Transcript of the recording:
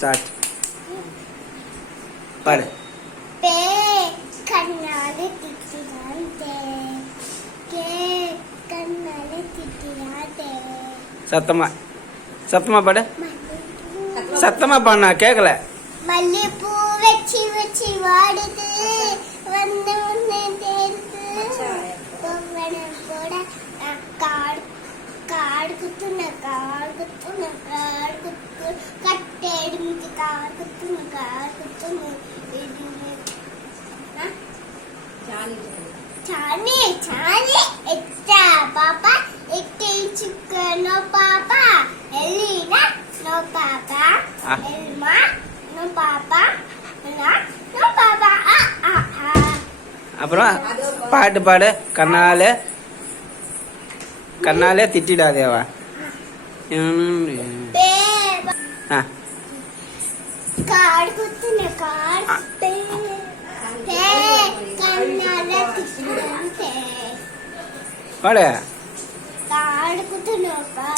Start. பாடு. பே கண்ணாலே திட்டினாதே, K கண்ணாலே திட்டினாதே. சத்தமா சத்தமா பாடு. சத்தமா பாடுனா கேட்கல. மல்லிப்பூ வச்சு வச்சு வாடுது, வந்து வந்து தேடுது, பொங்கன கூட காடு காடு குத்துன காடு குத்துன காடு குத்து, கட்டெடுமிச்சு காடு குத்துன காடு குத்துன. சாணி சாணி எட்டா பாப்பா, எட்டு சுக்கு no papa, Elina no papa, Elma no papa, no papa. அப்புறம் பாட்டு பாடு. கண்ணாலே திட்டிடாதேவா. காடு குத்துன காடு கண்ணாலே திட்டினாதே, பாடு. காடு குத்துன